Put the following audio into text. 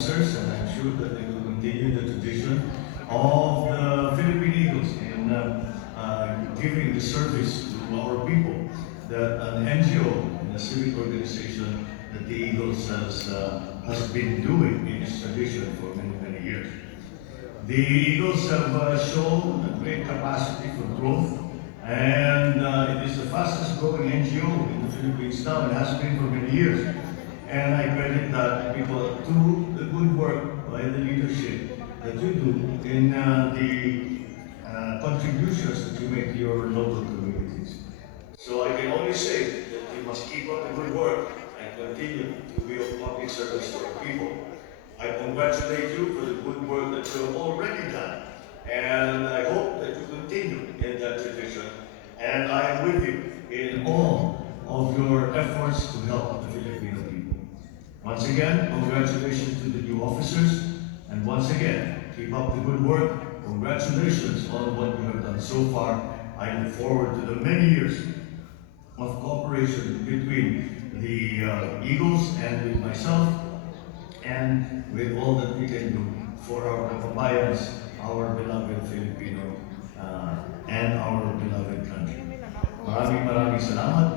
And I'm sure that they will continue the tradition of the Philippine Eagles in giving the service to our people that an NGO and a civic organization that the Eagles has been doing in its tradition for many, many years. The Eagles have shown a great capacity for growth, and it is the fastest growing NGO in the Philippines now and has been for many years. And I credit that people to the good work by the leadership that you do in the contributions that you make to your local communities. So I can only say that you must keep up the good work and continue to be of public service to our people. I congratulate you for the good work that you have already done, and I hope that you continue in that tradition. And I am with you in all of your efforts to help the Filipino people. Once again, congratulations to the new officers, and once again, keep up the good work. Congratulations on what you have done so far. I look forward to the many years of cooperation between the Eagles and with myself, and with all that we can do for our kababayans, our beloved Filipino, and our beloved country. Maraming salamat.